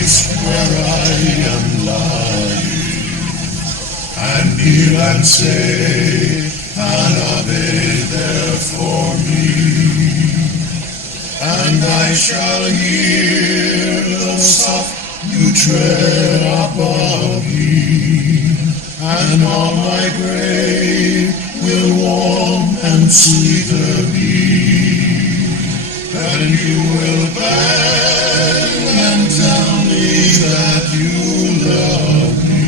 place where I am lying, and kneel and say an Ave there for me, and I shall hear the soft new tread above me, and on my grave will warm and sweeter be, and you will bend and tell me that you love me,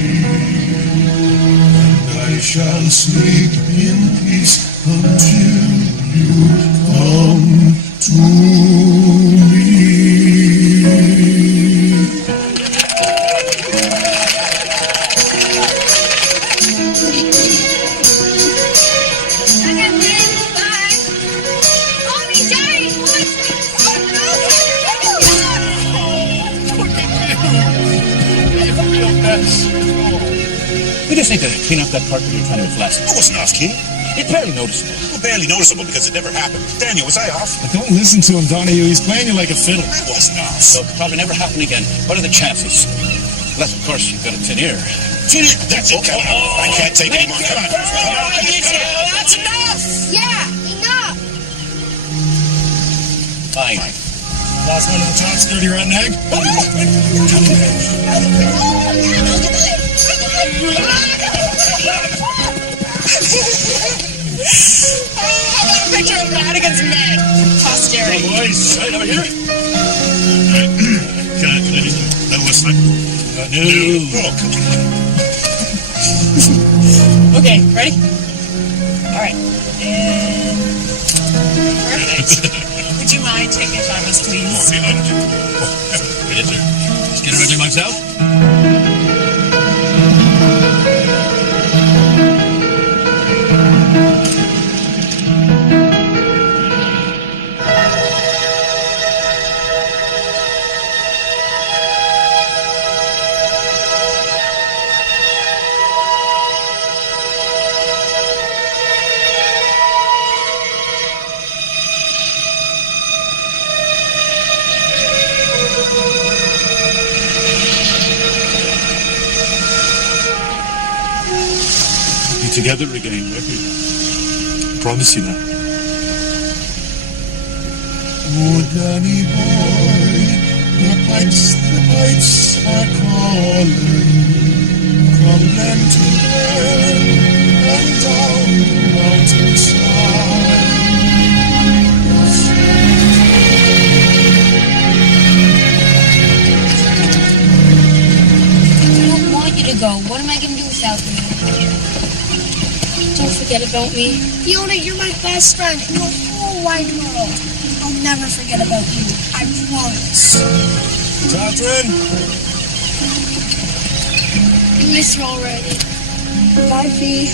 and I shall sleep in peace until you come to me. We just need to clean up that part that you're trying to flash. I wasn't off, kid. It's barely noticeable. Well, barely noticeable because it never happened. Daniel, was I off? Don't listen to him, Donahue. He's playing you like a fiddle. I wasn't off. So it'll probably never happen again. What are the chances? Unless, of course, you've got a tin ear. Tin ear? That's it. Come on. I can't take any more. Come on. That's enough. Yeah, enough. Fine. Last one of the chops, dirty rotten egg. I want a picture of Madigan's men. Posterity. Oh, boys, right over here. Can I just no whistling? No. Oh, come on. Okay, ready? All right. And perfect. Would you mind taking a shot of us, please? Oh, see, I don't do. Yes, sir. Just get ready myself. Together again, baby. Promise you that. Oh, Danny boy, the pipes are calling from then to there and down the mountainside. I don't want you to go. What am I going to do without you? Don't forget about me. Fiona, you're my best friend in the whole wide world. I'll never forget about you. I promise. Catherine! I miss you already. Bye, Fee.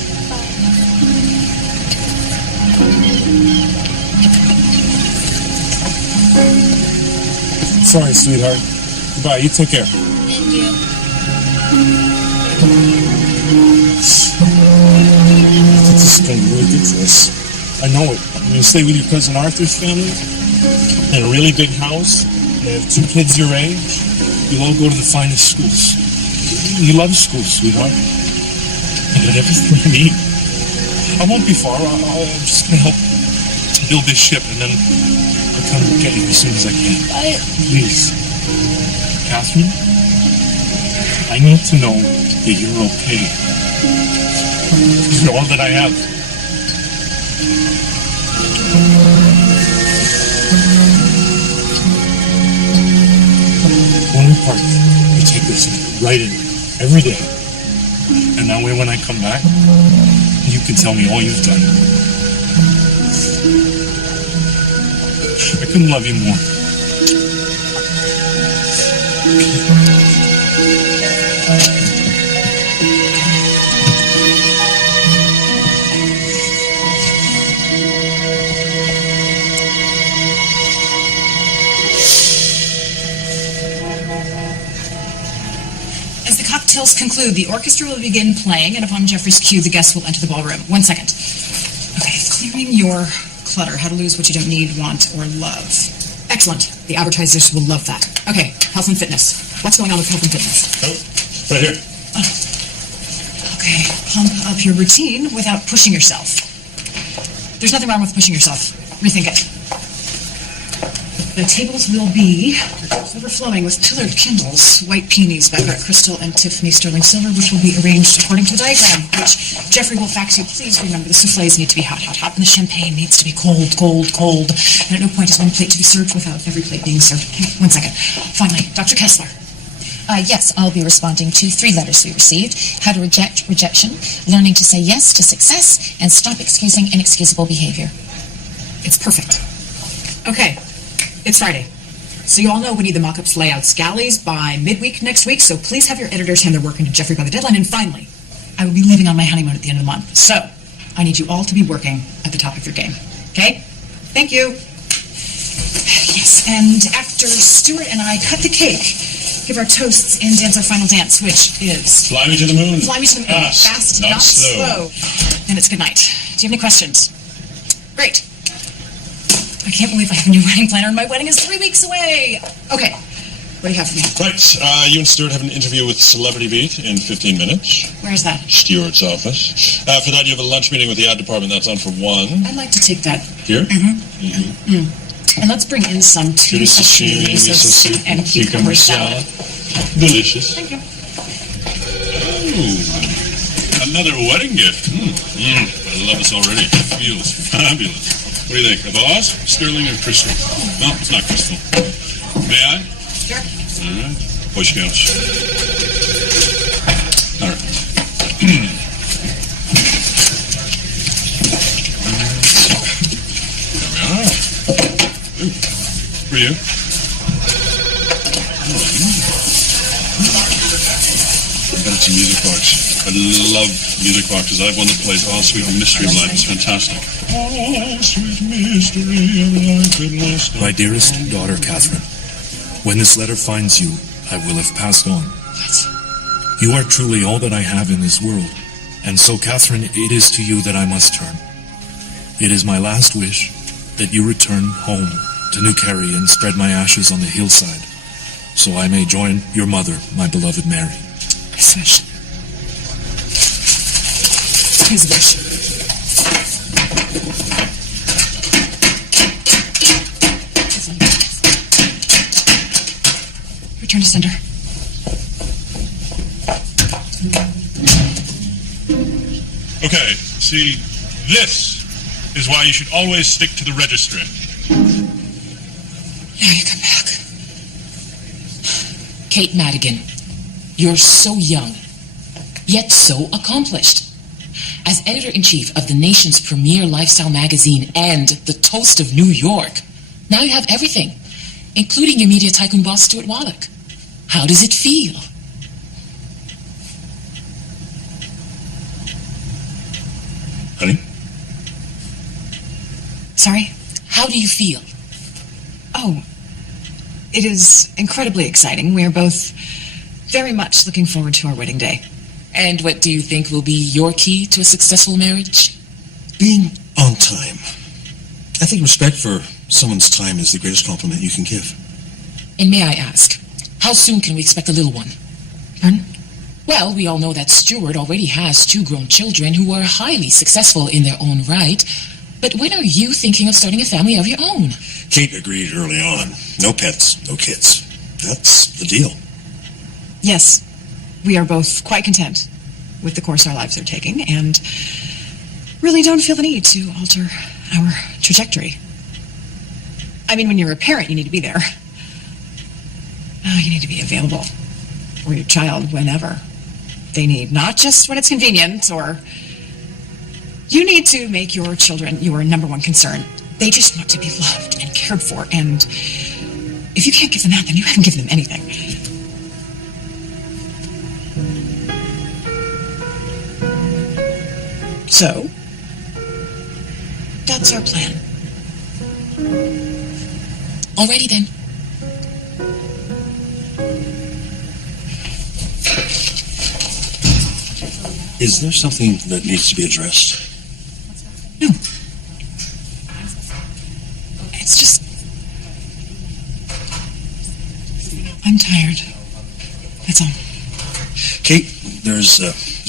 Sorry, sweetheart. Goodbye. You take care. And you. This is going to be really good for us. I know it. I'm going to stay with your cousin Arthur's family in a really big house. They have 2 kids your age. You'll all go to the finest schools. You love school, sweetheart. I got everything I need. I won't be far. I'm just going to help build this ship, and then I'll come get you as soon as I can. Please. Catherine, I need to know that you're okay. You're all that I have. When we part, you take this right in every day. And that way when I come back, you can tell me all you've done. I couldn't love you more. As the cocktails conclude, the orchestra will begin playing, and upon Jeffrey's cue, the guests will enter the ballroom. 1 second. Okay, clearing your clutter. How to lose what you don't need, want, or love. Excellent. The advertisers will love that. Okay, health and fitness. What's going on with health and fitness? Oh, right here. Okay, pump up your routine without pushing yourself. There's nothing wrong with pushing yourself. Rethink it. The tables will be overflowing with pillared Kindles, white peonies, Baccarat crystal, and Tiffany sterling silver, which will be arranged according to the diagram, which Jeffrey will fax you. Please remember the souffles need to be hot, hot, hot, and the champagne needs to be cold, cold, cold. And at no point is one plate to be served without every plate being served. Hang on 1 second. Finally, Dr. Kessler. Yes, I'll be responding to 3 letters we received. How to reject rejection, learning to say yes to success, and stop excusing inexcusable behavior. It's perfect. Okay, it's Friday. So you all know we need the mock-ups, layouts, galleys by midweek next week, so please have your editors hand their work into Jeffrey by the deadline. And finally, I will be leaving on my honeymoon at the end of the month. So I need you all to be working at the top of your game. Okay? Thank you. Yes, and after Stuart and I cut the cake, give our toasts, and dance our final dance, which is... Fly me to the moon. Fly me to the moon. Fast, not slow. And it's good night. Do you have any questions? Great. I can't believe I have a new wedding planner and my wedding is 3 weeks away. Okay. What do you have for me? Right, you and Stuart have an interview with Celebrity Beat in 15 minutes. Where is that? Stuart's office. After that, you have a lunch meeting with the ad department. That's on for 1. I'd like to take that. Here? And let's bring in some tuna sashimi, miso soup, and cucumber salad. Delicious. Thank you. Ooh, another wedding gift. I love this already. It feels fabulous. What do you think? A vase? Sterling or crystal? No, it's not crystal. May I? Sure. All right. Boy Scouts. All right. There we are. Ooh. For you. I bet it's a music box. I love music boxes. I have one that plays All Sweet Mystery of Life. It's fantastic. All sweet mystery of life at last. My dearest daughter, Catherine, when this letter finds you, I will have passed on. What? You are truly all that I have in this world, and so, Catherine, it is to you that I must turn. It is my last wish that you return home to New Kerry and spread my ashes on the hillside, so I may join your mother, my beloved Mary. His wish. His wish. Return to sender. Okay, see, this is why you should always stick to the registry. Now you come back. Kate Madigan, you're so young, yet so accomplished. As editor-in-chief of the nation's premier lifestyle magazine and the Toast of New York, now you have everything, including your media tycoon boss, Stuart Wallach. How does it feel? Honey? Sorry? How do you feel? Oh, it is incredibly exciting. We are both very much looking forward to our wedding day. And what do you think will be your key to a successful marriage? Being on time. I think respect for someone's time is the greatest compliment you can give. And may I ask, how soon can we expect a little one? Pardon? Well, we all know that Stuart already has 2 grown children who are highly successful in their own right. But when are you thinking of starting a family of your own? Kate agreed early on. No pets, no kids. That's the deal. Yes, we are both quite content with the course our lives are taking and really don't feel the need to alter our trajectory. I mean, when you're a parent, you need to be there. You need to be available for your child whenever they need, not just when it's convenient, or you need to make your children your number one concern. They just want to be loved and cared for, and if you can't give them that, then you haven't given them anything. So, that's our plan. Alrighty then. Is there something that needs to be addressed? No. It's just I'm tired. That's all. Kate, there's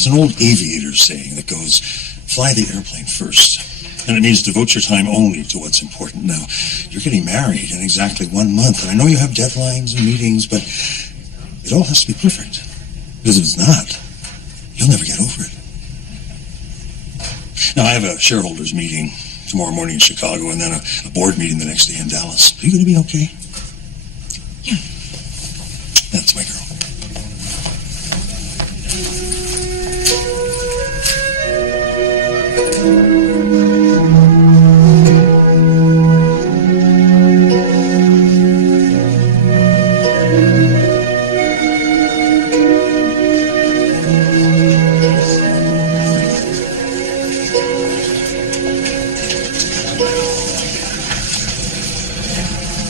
an old aviator saying that goes, fly the airplane first. And it means devote your time only to what's important. Now, you're getting married in exactly 1 month, and I know you have deadlines and meetings, but it all has to be perfect. Because if it's not, you'll never get over it. Now, I have a shareholders meeting tomorrow morning in Chicago, and then a board meeting the next day in Dallas. Are you going to be okay? Yeah. That's my girl.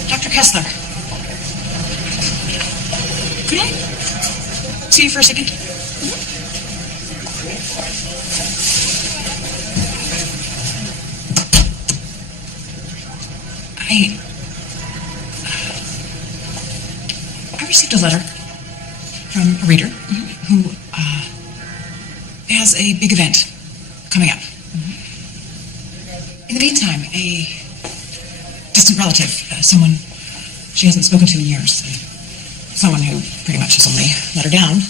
Dr. Kessler. Could I see you for a second? I received a letter from a reader who has a big event coming up. In the meantime, a distant relative, someone she hasn't spoken to in years, someone who pretty much has only let her down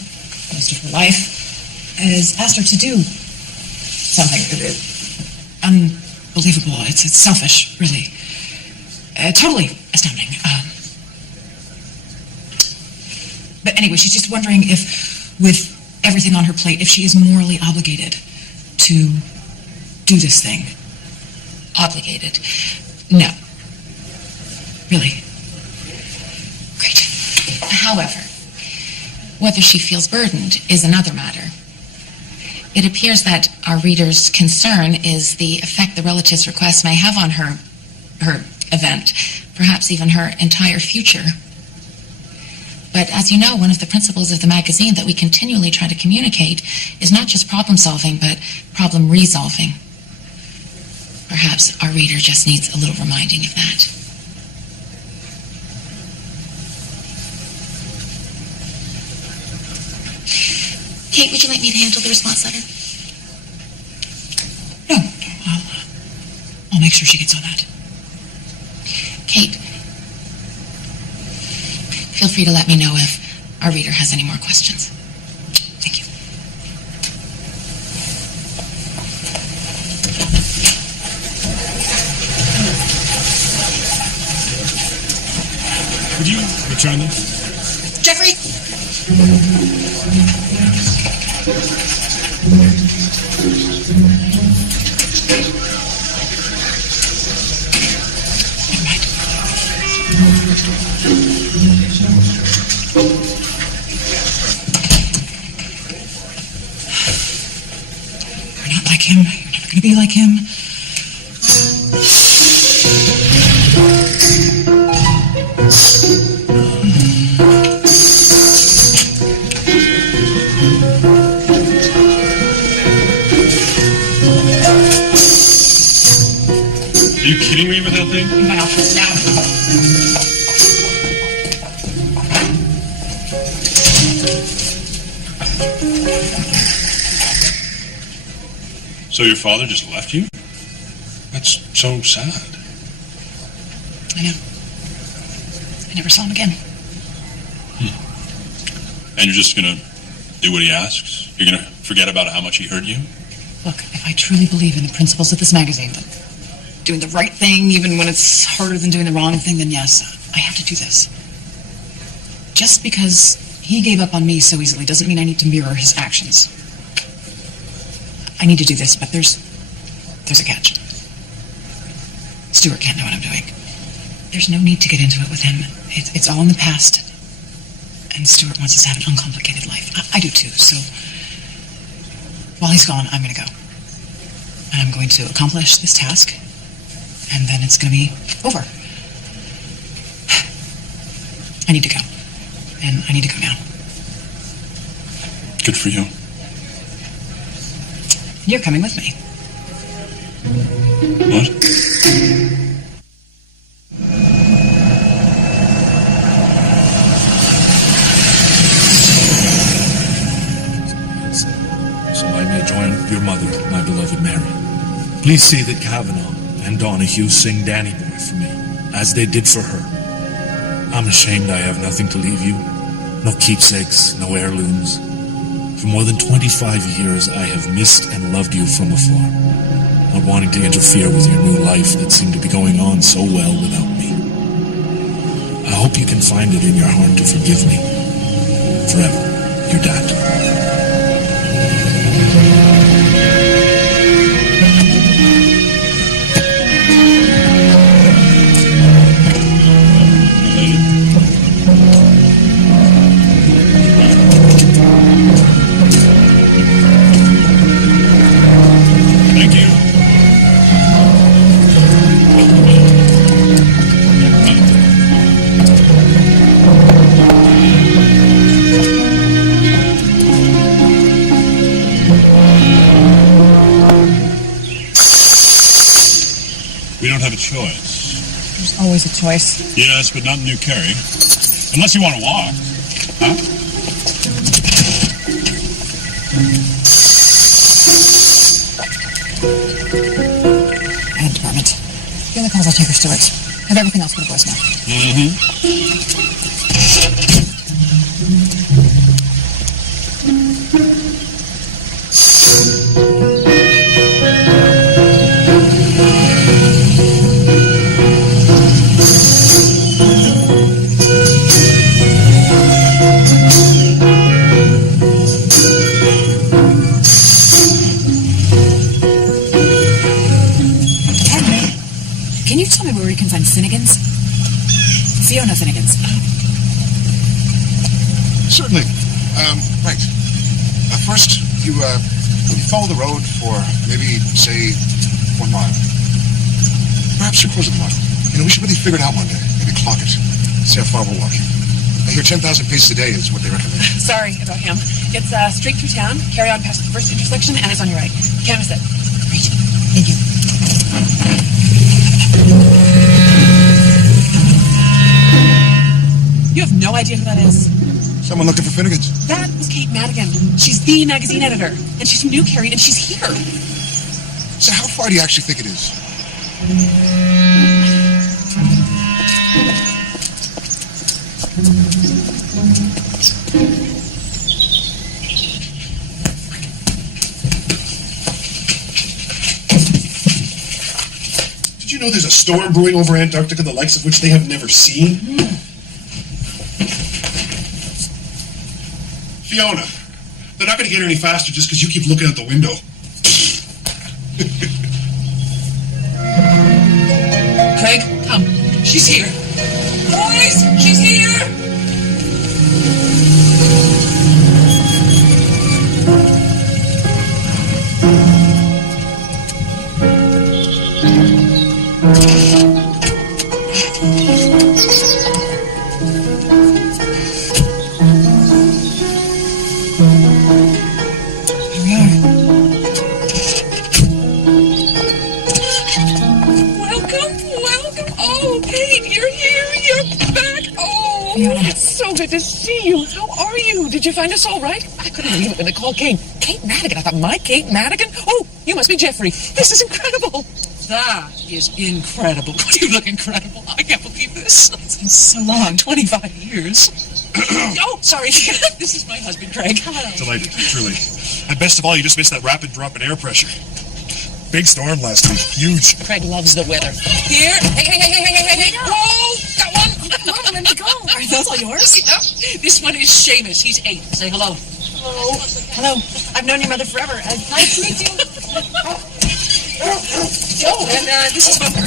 most of her life, has asked her to do something unbelievable. It's selfish, really. Totally astounding. But anyway, she's just wondering if, with everything on her plate, if she is morally obligated to do this thing. Obligated? No. Really. Great. However, whether she feels burdened is another matter. It appears that our reader's concern is the effect the relative's request may have on her event, perhaps even her entire future. But as you know, one of the principles of the magazine that we continually try to communicate is not just problem solving, but problem resolving. Perhaps our reader just needs a little reminding of that. Kate, would you like me to handle the response letter? No, I'll make sure she gets on that. Kate, feel free to let me know if our reader has any more questions. Thank you. Would you return this? Jeffrey! You're not like him. You're never going to be like him. Are you kidding me with that thing? My office now. So your father just left you? That's so sad. I know. I never saw him again. And you're just gonna do what he asks? You're gonna forget about how much he hurt you? Look, if I truly believe in the principles of this magazine, that doing the right thing even when it's harder than doing the wrong thing, then yes, I have to do this. Just because he gave up on me so easily doesn't mean I need to mirror his actions. I need to do this, but there's a catch. Stuart can't know what I'm doing. There's no need to get into it with him. It's all in the past. And Stuart wants us to have an uncomplicated life. I do too, so while he's gone, I'm going to go. And I'm going to accomplish this task, and then it's going to be over. I need to go. And I need to go now. Good for you. You're coming with me. What? your mother, my beloved Mary. Please see that Kavanaugh and Donahue sing Danny Boy for me, as they did for her. I'm ashamed I have nothing to leave you. No keepsakes, no heirlooms. For more than 25 years, I have missed and loved you from afar, not wanting to interfere with your new life that seemed to be going on so well without me. I hope you can find it in your heart to forgive me. Forever, your dad. Choice. There's always a choice. Yes, but not in New Carrie. Unless you want to walk. Huh? Ad department. The other calls I'll take her stewards. Have everything else go to voicemail. Finnegans? Fiona Finnegans. Certainly. Right. First, you follow the road for maybe, say, 1 mile. Perhaps 3/4 of a mile. We should really figure it out one day. Maybe clock it. See how far we're walking. I hear 10,000 paces a day is what they recommend. Sorry about him. It's straight through town, carry on past the first intersection, and it's on your right. Can't miss it. Great. Thank you. You have no idea who that is? Someone looking for Finnegans. That was Kate Madigan. She's the magazine editor. And she's from New Carrie, and she's here. So how far do you actually think it is? Did you know there's a storm brewing over Antarctica, the likes of which they have never seen? Fiona, they're not going to get any faster just because you keep looking out the window. Craig, come. She's here. Boys, she's here! Good to see you. How are you? Did you find us all right? I couldn't believe it when they called Kate. Kate Madigan. I thought, my Kate Madigan? Oh, you must be Jeffrey. This is incredible. That is incredible. You look incredible. I can't believe this. It's been so long. 25 years. Oh, sorry. This is my husband, Craig. Hello. Delighted, truly. And best of all, you just missed that rapid drop in air pressure. Big storm last week. Huge. Craig loves the weather. Here. Hey. Whoa, got one. Mom, let me go. Are those all yours? Yeah. This one is Seamus. He's 8. Say hello. Hello. Hello. I've known your mother forever. Nice to meet you. Oh, and this is Butler.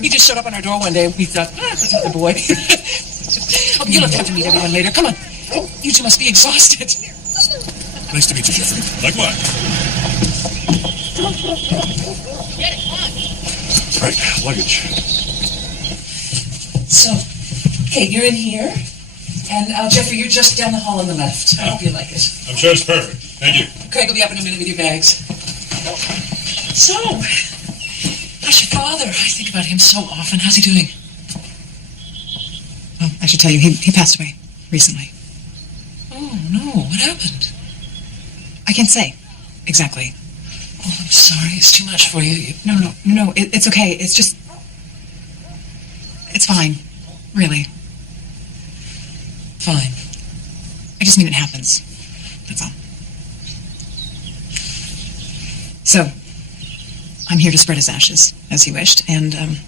He just showed up on our door one day and we thought, this is the boy. Oh, you'll have to meet everyone later. Come on. You two must be exhausted. Nice to meet you, Jeffrey. Likewise. Right, luggage. So, Kate, you're in here. And Jeffrey, you're just down the hall on the left. I hope you like it. I'm sure it's perfect. Thank you. Craig will be up in a minute with your bags. So, how's your father? I think about him so often. How's he doing? Well, I should tell you, he passed away recently. Oh, no. What happened? I can't say. exactly. Oh, I'm sorry. It's too much for you. No, it's okay. It's just... It's fine. Really. Fine. I just mean it happens. That's all. So, I'm here to spread his ashes, as he wished, and, then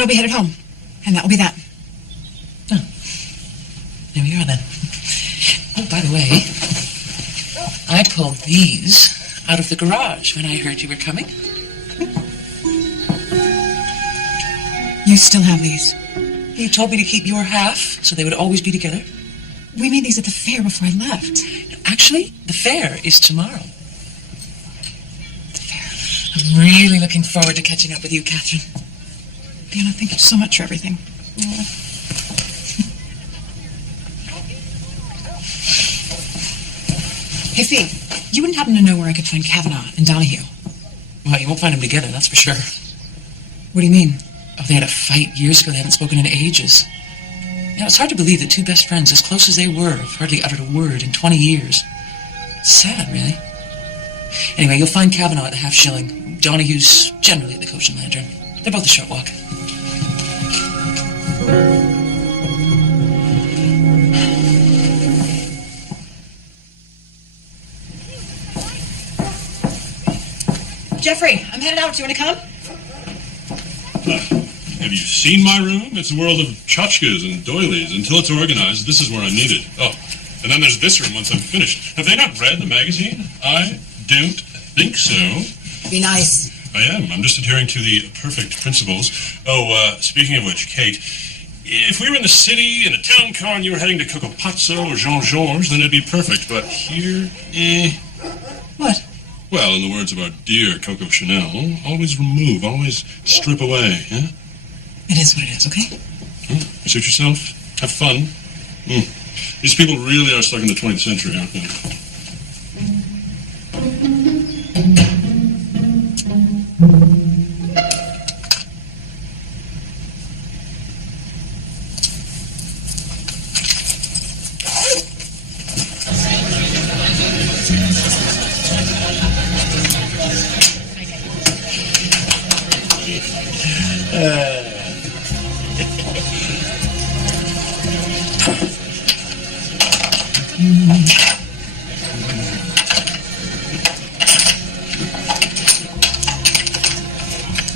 I'll be headed home. And that will be that. Oh. There we are, then. Oh, by the way, I pulled these out of the garage when I heard you were coming. You still have these? You told me to keep your half, so they would always be together. We made these at the fair before I left. Actually, the fair is tomorrow. The fair. I'm really looking forward to catching up with you, Catherine. Deanna, thank you so much for everything. Yeah. Hey, Fee, you wouldn't happen to know where I could find Kavanaugh and Donahue? Well, you won't find them together, that's for sure. What do you mean? Oh, they had a fight years ago. They haven't spoken in ages. You know, it's hard to believe that two best friends, as close as they were, have hardly uttered a word in 20 years. It's sad, really. Anyway, you'll find Kavanaugh at the Half Shilling. Donahue's generally at the Coach and Lantern. They're both a short walk. Jeffrey, I'm headed out. Do you want to come? Have you seen my room? It's a world of tchotchkes and doilies. Until it's organized, this is where I need it. Oh, and then there's this room once I'm finished. Have they not read the magazine? I don't think so. Be nice. I am. I'm just adhering to the perfect principles. Oh, speaking of which, Kate, if we were in the city, in a town car, and you were heading to Coco Pazzo or Jean-Georges, then it'd be perfect. But here, What? Well, in the words of our dear Coco Chanel, always remove, always strip away, huh? It is what it is, okay? Suit yourself. Have fun. These people really are stuck in the 20th century, aren't they?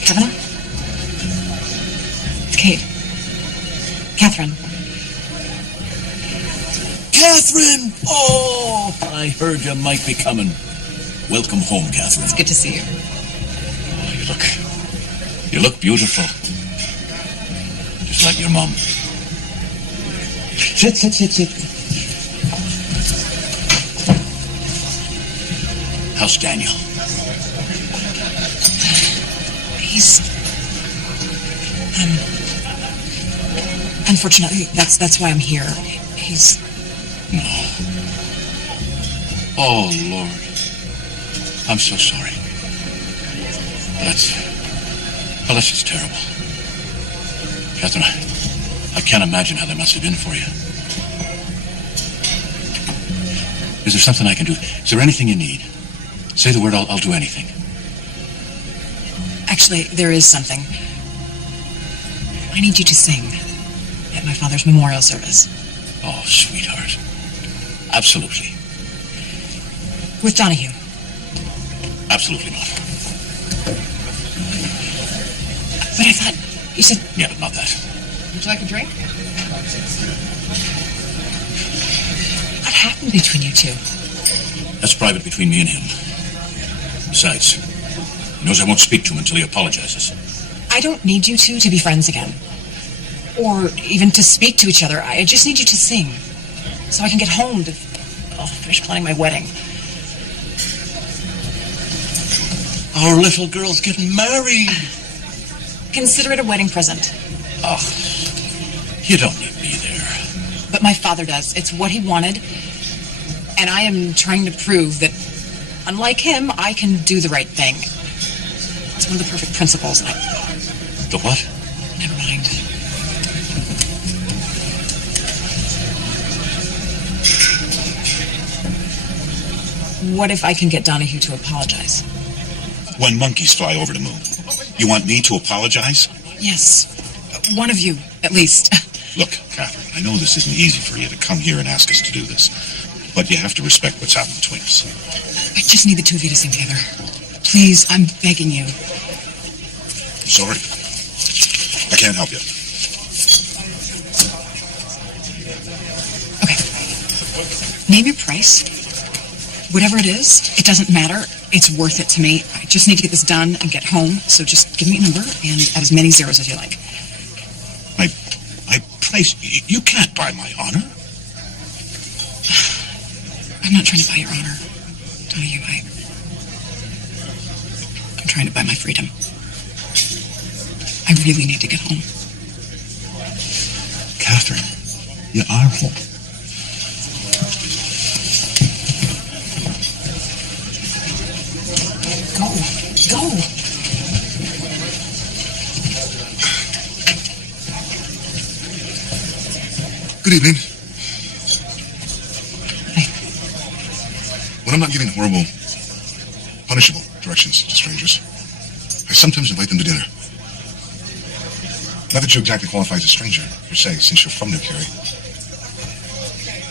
Kavanaugh? It's Kate. Catherine. Catherine! Oh, I heard you might be coming. Welcome home, Catherine. It's good to see you. Oh, you look beautiful. Just like your mom. Sit. How's Daniel? He's... Unfortunately, that's why I'm here. He's... Oh, Lord. I'm so sorry. That's just terrible. Catherine, I can't imagine how that must have been for you. Is there something I can do? Is there anything you need? Say the word, I'll do anything. Actually, there is something. I need you to sing at my father's memorial service. Oh, sweetheart. Absolutely. With Donahue. Absolutely not. But I thought you said... Yeah, but not that. Would you like a drink? What happened between you two? That's private between me and him. Besides, he knows I won't speak to him until he apologizes. I don't need you two to be friends again. Or even to speak to each other. I just need you to sing. So I can get home to finish planning my wedding. Our little girl's getting married. Consider it a wedding present. Oh, you don't need me there. But my father does. It's what he wanted. And I am trying to prove that, unlike him, I can do the right thing. It's one of the perfect principles. The what? Never mind. What if I can get Donahue to apologize? When monkeys fly over the moon. You want me to apologize? Yes. One of you, at least. Look, Catherine, I know this isn't easy for you to come here and ask us to do this, but you have to respect what's happened between us. I just need the two of you to sing together. Please, I'm begging you. Sorry. I can't help you. Okay. Name your price. Whatever it is, it doesn't matter. It's worth it to me. I just need to get this done and get home, so just give me a number and add as many zeros as you like. My price? You can't buy my honor. I'm not trying to buy your honor, Donahue. I'm trying to buy my freedom. I really need to get home. Catherine, you are home. Go. Good evening. Hey. When I'm not giving horrible, punishable directions to strangers, I sometimes invite them to dinner. Not that you exactly qualify as a stranger, per se, since you're from New Carey.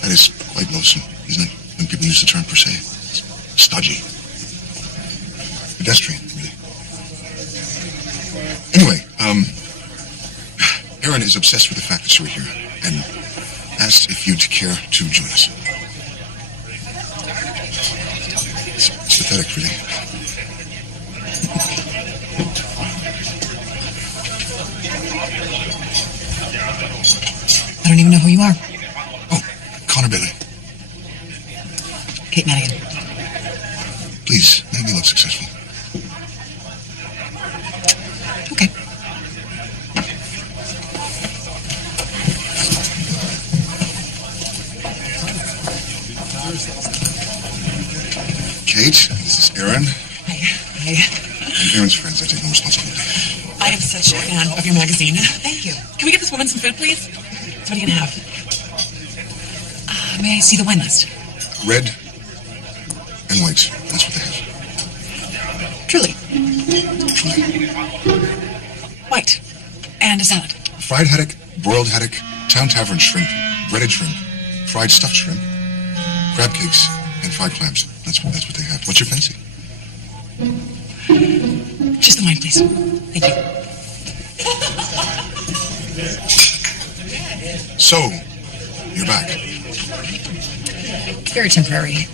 That is quite loathsome, isn't it? When people use the term per se. It's stodgy. Pedestrian, really. Anyway, Aaron is obsessed with the fact that you were here and asked if you'd care to join us. It's pathetic, really. I don't even know who you are. Oh, Connor Bailey. Kate Madigan. Please, make me look successful. Okay. Kate, this is Aaron. Hi. And Aaron's friends, I take no responsibility. I am such a fan of your magazine. Thank you. Can we get this woman some food, please? So what are you going to have? May I see the wine list? Red and white. That's what they have. Truly. Truly. White. And a salad. Fried haddock, broiled haddock, town tavern shrimp, breaded shrimp, fried stuffed shrimp, crab cakes, and fried clams. That's what they have. What's your fancy? Just the wine, please. Thank you. So, you're back. Very temporary.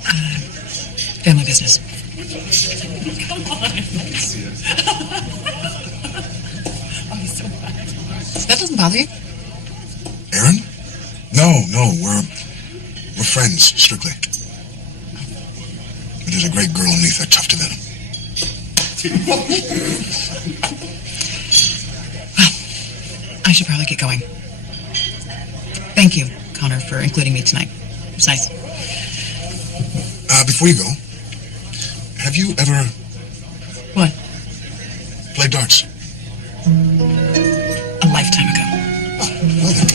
Family business. Come on. That doesn't bother you? Aaron? No, we're friends, strictly. But there's a great girl underneath that tough denim. Well, I should probably get going. Thank you, Connor, for including me tonight. It was nice. Before you go, have you ever... What? Played darts? A lifetime ago. Well then.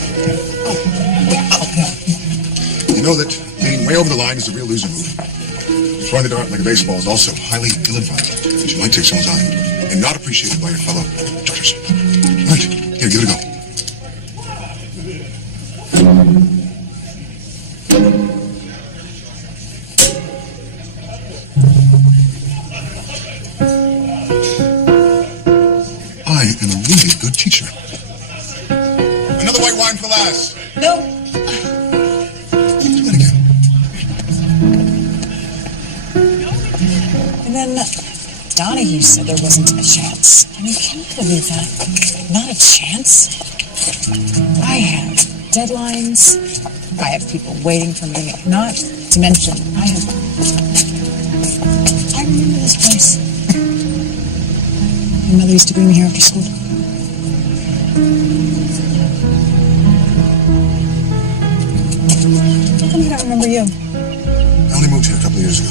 You know that leaning way over the line is a real loser move. Throwing the dart like a baseball is also highly ill-advised, as you might take someone's eye and not appreciated by your fellow darters. All right, here, give it a go. I am a really good teacher. Another white wine for the lass. No. Do it again. And then Donahue said there wasn't a chance. I mean, can you believe that? Not a chance? I have deadlines. I have people waiting for me. Not to mention, I remember this place. My mother used to bring me here after school. How come I don't remember you? I only moved here a couple of years ago.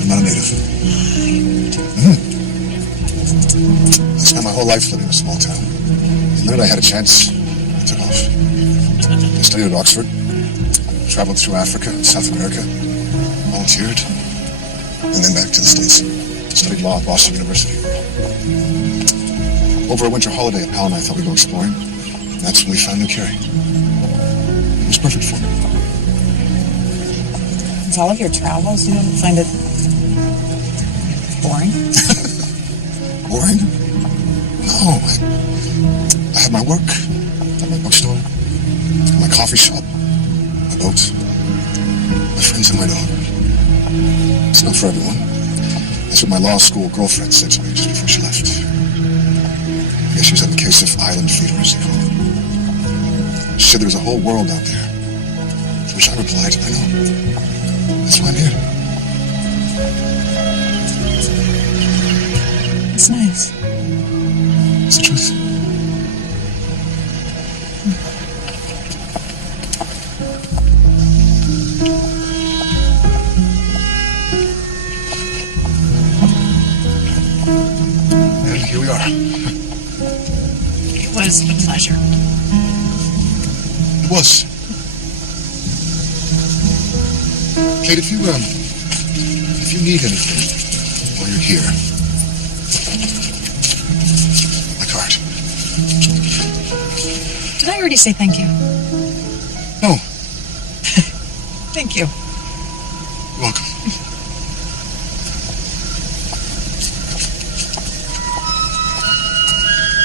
I'm not a native. I spent my whole life living in a small town. The minute I had a chance, I took off. I studied at Oxford, traveled through Africa, South America, volunteered. and then back to the States. Studied law at Boston University. Over a winter holiday, a pal and I thought we'd go exploring. That's when we found New Carrie. It was perfect for me. With all of your travels, you don't find it boring? Boring? No. I have my work, at my bookstore, my coffee shop, my boat, my friends and my dog. It's not for everyone. That's what my law school girlfriend said to me just before she left. I guess she was having a case of island fever, as they call it. She said there was a whole world out there. To which I replied, I know. That's why I'm here. It's nice. It's the truth. And here we are. It was a pleasure. It was. Kate, if you need anything while you're here, my card. Did I already say thank you? No. Thank you. You're welcome.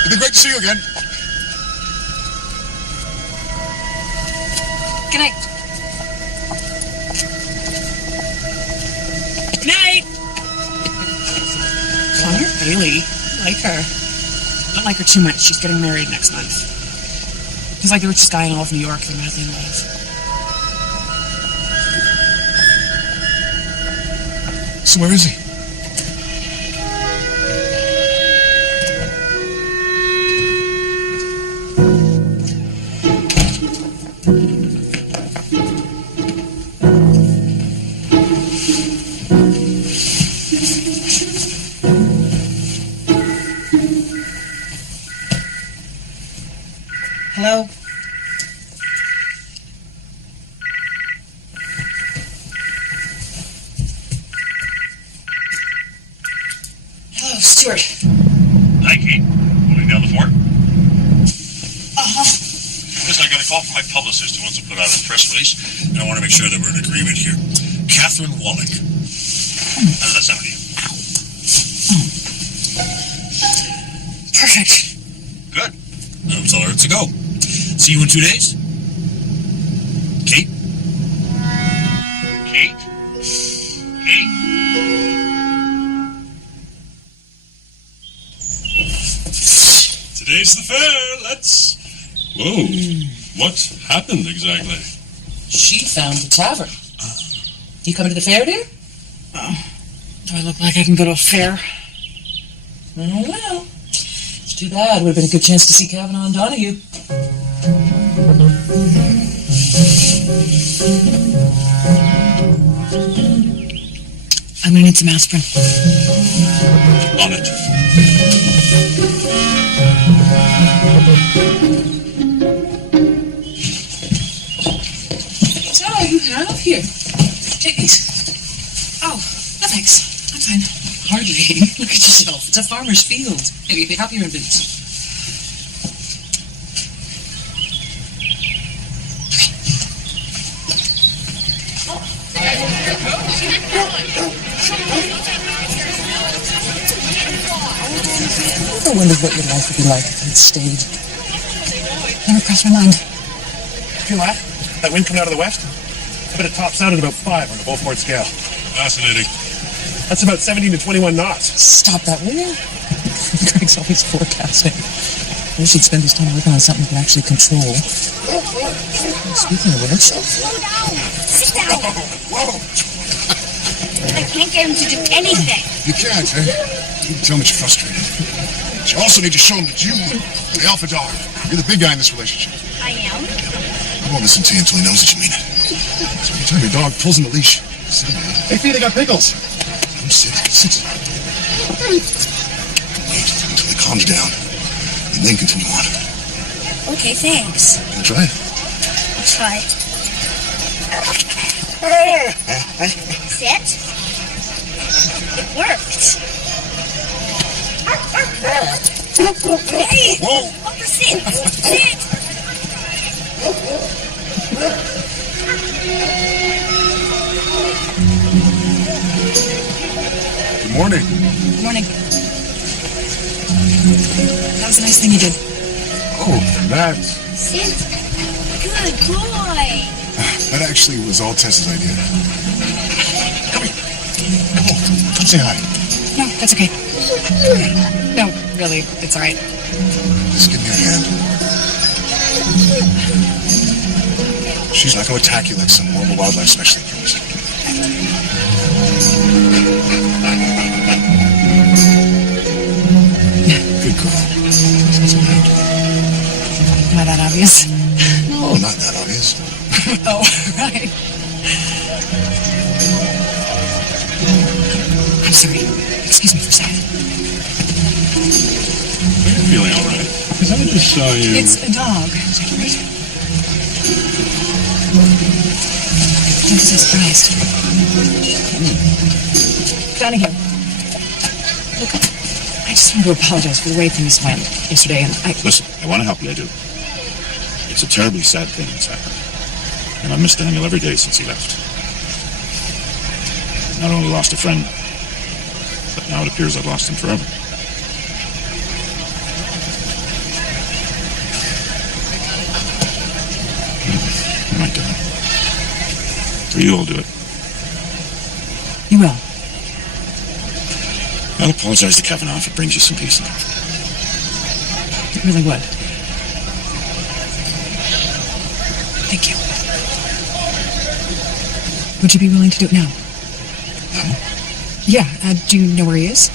It'd be great to see you again. Good night. Good night. Connor Bailey. I like her. I don't like her too much. She's getting married next month. He's like the richest guy in all of New York. They're madly in love. So where is he? Hello? Hello, Stuart. Hi, Kate. Moving down the fort? Uh-huh. Listen, I got a call from my publicist who wants to put out a press release, and I want to make sure that we're in agreement here. Catherine Wallach. How does that sound to you? Perfect. Good. Now tell her it's a go. See you in 2 days. Kate? Kate? Kate? Today's the fair. Let's... Whoa. What happened exactly? She found the tavern. You coming to the fair, dear? Do I look like I can go to a fair? Oh, well. It's too bad. Would have been a good chance to see Kavanaugh and Donahue. I'm gonna need some aspirin. On it. So, you have here. Take these. Oh, no thanks. I'm fine. Hardly. Look at yourself. It's a farmer's field. Maybe you'd be happier in boots. I wondered what your life would be like if you'd stayed. Never crossed my mind. You laugh? That wind coming out of the west? I bet it tops out at about 5 on the Beaufort scale. Fascinating. That's about 17 to 21 knots. Stop that, will you? Greg's always forecasting. I wish he'd spend his time working on something he can actually control. Speaking of which... Slow down. Sit down. Whoa! I can't get him to do anything. You can't, eh? You can tell him that you're frustrated. But you also need to show him that you, the alpha dog, you're the big guy in this relationship. I am. I won't listen to you until he knows that you mean it. So every time your dog pulls in the leash, sit down. Hey, Fee, they got pickles. Sit. Wait until he calms down, and then continue on. Okay, thanks. Gonna try it? I'll try. Sit. It worked. Hey! Whoa! Over, sit! Sit! Good morning. Good morning. That was a nice thing you did. Oh, that. Sit. Good boy. That actually was all Tessa's idea. Come here. Come on. Come say hi. No, that's okay. No, really, it's all right. Just give me your hand. She's not going to attack you like some horrible wildlife specialist. Good girl. Not that obvious. Oh, not that obvious. Oh, right. I'm sorry. Excuse me for a second. Are you feeling all right? Because I just saw you. It's a dog, right? I'm so surprised. Donahue. Look, I just want to apologize for the way things went yesterday, and Listen, I want to help you, I do. It's a terribly sad thing that's happened. And I've missed Daniel every day since he left. Not only lost a friend, but now it appears I've lost him forever. What am I doing? For you, I'll do it. You will. I'll apologize to Kavanaugh if it brings you some peace. It really would. Thank you. Would you be willing to do it now? No? Yeah. Do you know where he is?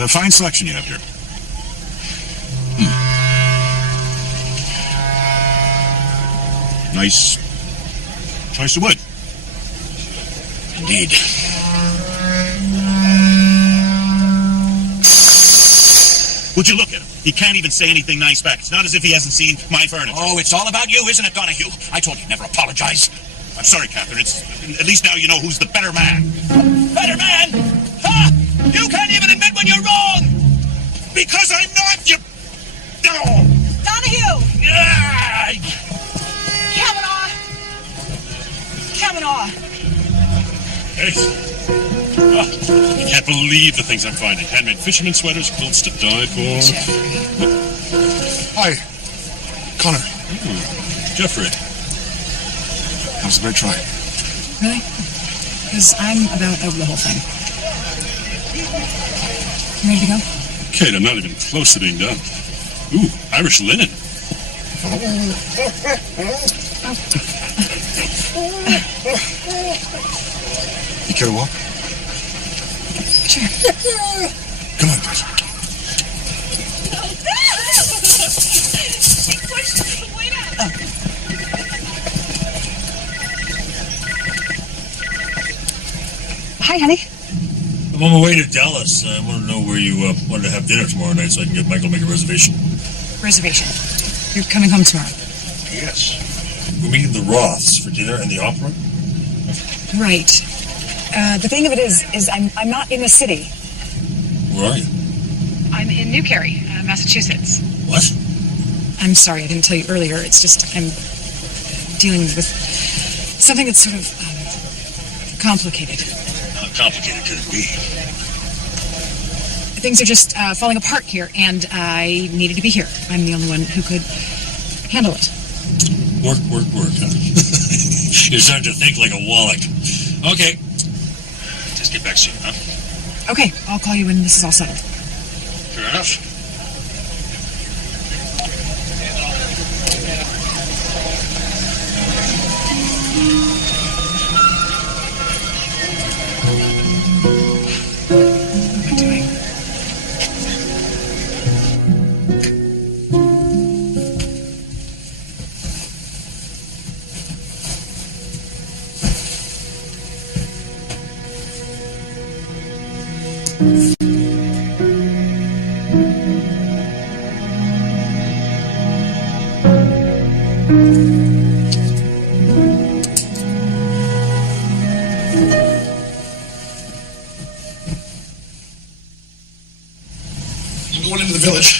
A fine selection you have here. Nice choice of wood. Indeed. Would you look at him? He can't even say anything nice back. It's not as if he hasn't seen my furniture. Oh, it's all about you, isn't it, Donahue? I told you never apologize. I'm sorry, Catherine. At least now you know who's the better man. Better man? Ha! You can't even admit when you're wrong! Because I'm not, you... Oh. Donahue! Ah! Kavanaugh! Hey. I can't believe the things I'm finding. Handmade fisherman sweaters, quilts to die for. Hi. Connor. Jeffrey. That was a great try. Really? Because I'm about over the whole thing. You ready to go? Kate, I'm not even close to being done. Ooh, Irish linen. You care to walk? Sure. Come on, Tessa. Hi, honey. I'm on my way to Dallas. I want to know where you wanted to have dinner tomorrow night so I can get Michael to make a reservation. Reservation. You're coming home tomorrow. Yes. We're meeting the Roths for dinner and the opera. Right. The thing of it is I'm not in the city. Where are you? I'm in New Carey, Massachusetts. What? I'm sorry, I didn't tell you earlier. It's just I'm dealing with something that's sort of complicated. How complicated could it be? Things are just falling apart here, and I needed to be here. I'm the only one who could handle it. Work, huh? You're starting to think like a wallach. Okay. Just get back soon, huh? Okay, I'll call you when this is all settled. Fair enough.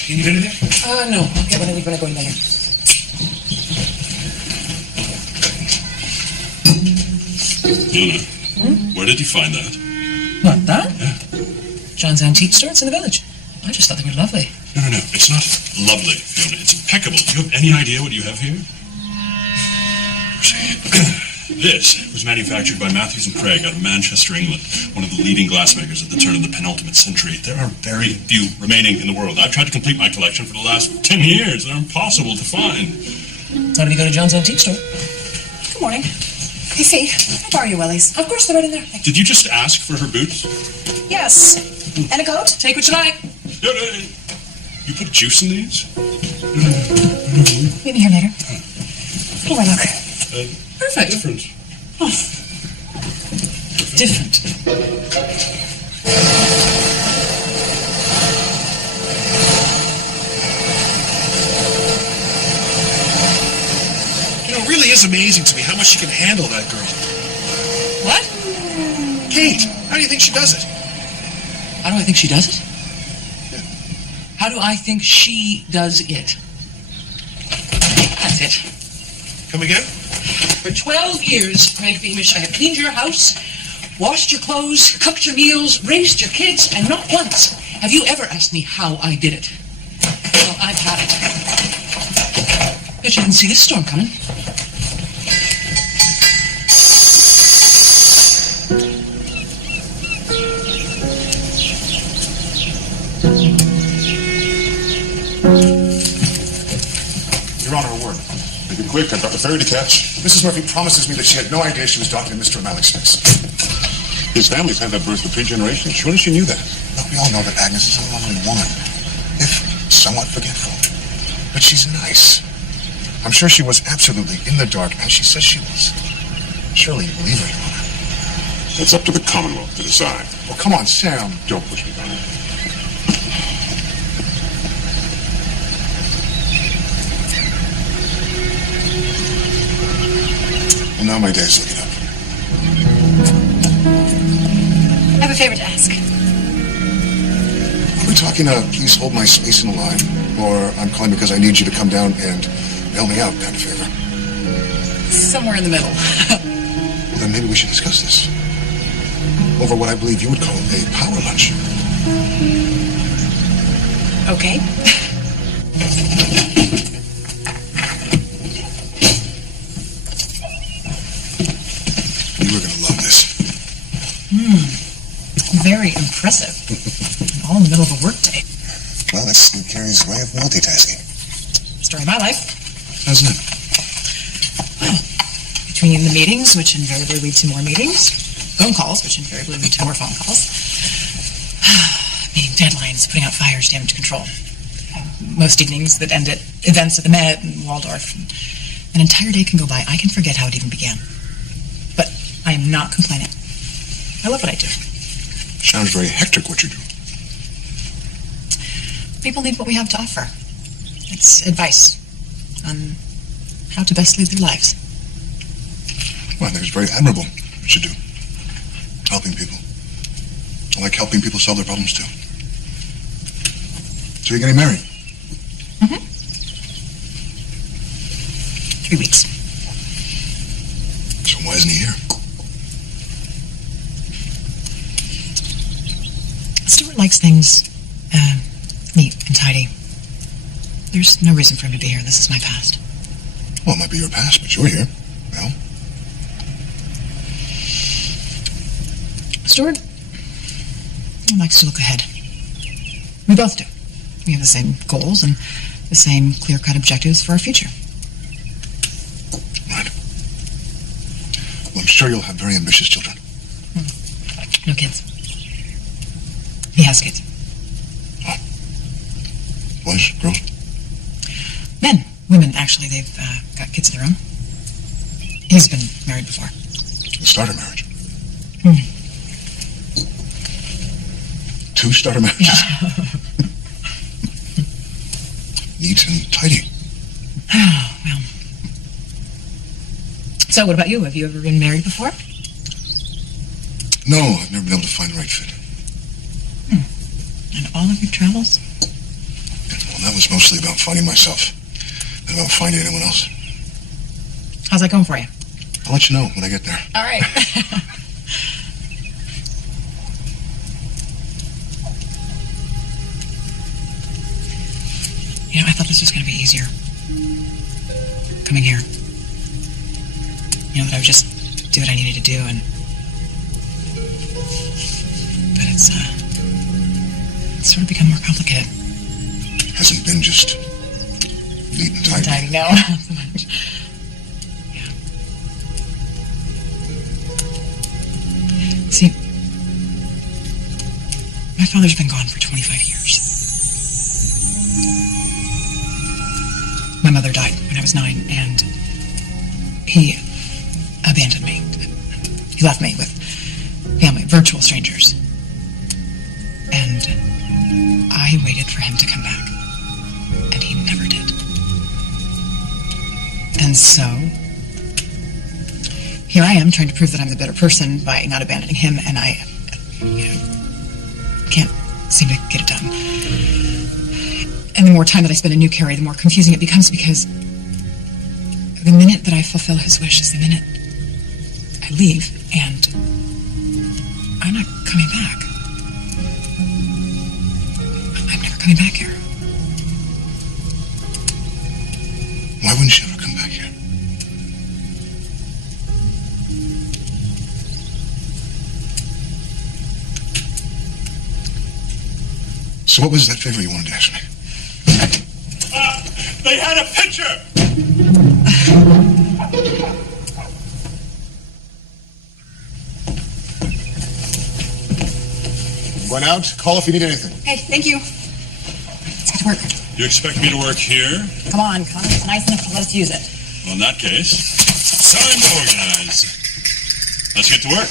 You need anything? No. I'll get what I need when I go in later. Fiona, where did you find that? What, that? Yeah. John's antique store. It's in the village. I just thought they were lovely. No. It's not lovely, Fiona. It's impeccable. Do you have any idea what you have here? This was manufactured by Matthews and Craig out of Manchester, England, one of the leading glassmakers at the turn of the penultimate century. There are very few remaining in the world. I've tried to complete my collection for the last 10 years. They're impossible to find. Time to go to John's antique store. Good morning. Hey, Fee, how are you, Willies? Of course, they're right in there. Did you just ask for her boots? Yes. And a coat? Take what you like. You put juice in these? Meet me here later. Oh, I look. Perfect. Different. Oh. Different. You know, it really is amazing to me how much she can handle, that girl. What? Kate, how do you think she does it? How do I think she does it? How do I think she does it? That's it. Come again? For 12 years, Craig Beamish, I have cleaned your house, washed your clothes, cooked your meals, raised your kids, and not once have you ever asked me how I did it. Well, I've had it. Bet you didn't see this storm coming. Your Honor, a word. Make it quick. I've got the ferry to catch. Mrs. Murphy promises me that she had no idea she was doctoring Mr. O'Malley's face. His family's had that birth for 3 generations. Surely she knew that. Look, we all know that Agnes is a lovely woman, if somewhat forgetful. But she's nice. I'm sure she was absolutely in the dark, and she says she was. Surely you believe her, Your Honor. It's up to the Commonwealth to decide. Well, come on, Sam. Don't push me, Your Honor. Well, now my day's looking up. I have a favor to ask. Are we talking please hold my space in the line, or I'm calling because I need you to come down and bail me out kind of favor? Somewhere in the middle. Well, then maybe we should discuss this. Over what I believe you would call a power lunch. Okay. You were going to love this. Very impressive. All in the middle of a work day. Well, that's Steve Carey's way of multitasking. Story of my life. How's that? Well, between the meetings, which invariably lead to more meetings, phone calls, which invariably lead to more phone calls, meeting deadlines, putting out fires, damage control. Most evenings that end at events at the Met and Waldorf. An entire day can go by. I can forget how it even began. But I am not complaining. I love what I do. Sounds very hectic what you do. People need what we have to offer. It's advice on how to best lead their lives. Well, I think it's very admirable what you do. Helping people. I like helping people solve their problems, too. So you're getting married? 3 weeks. So why isn't he here? Stuart likes things neat and tidy. There's no reason for him to be here. This is my past. Well, it might be your past, but you're here. Well, Stuart likes to look ahead. We both do. We have the same goals and the same clear-cut objectives for our future. right. Well, I'm sure you'll have very ambitious children. No kids. He has kids. Boys, girls? Men. Women, actually. They've got kids of their own. He's been married before. A starter marriage. 2 starter marriages. Neat and tidy. Well. So, what about you? Have you ever been married before? No, I've never been able to find the right fit. And all of your travels? Well, was mostly about finding myself and about finding anyone else. How's that going for you? I'll let you know when I get there. All right. You know, I thought this was going to be easier. Coming here. You know, that I would just do what I needed to do, and... But it's sort of become more complicated. Hasn't been just neat and tidy. Tidy, no, not so much. Yeah. See, my father's been gone for 25 years. My mother died when I was 9, and he abandoned me. He left me with family, virtual strangers. And I waited for him to come back, and he never did. And so, here I am trying to prove that I'm the better person by not abandoning him, and I, can't seem to get it done. And the more time that I spend in New Carey, the more confusing it becomes, because the minute that I fulfill his wish is the minute I leave, and I'm not coming back. I'm never coming back here. Why wouldn't you ever come back here? So what was that favor you wanted to ask me? They had a picture! Going out. Call if you need anything. Hey, thank you. Let's get to work. You expect me to work here? Come on, it's nice enough to let us use it. Well, in that case, it's time to organize. Let's get to work.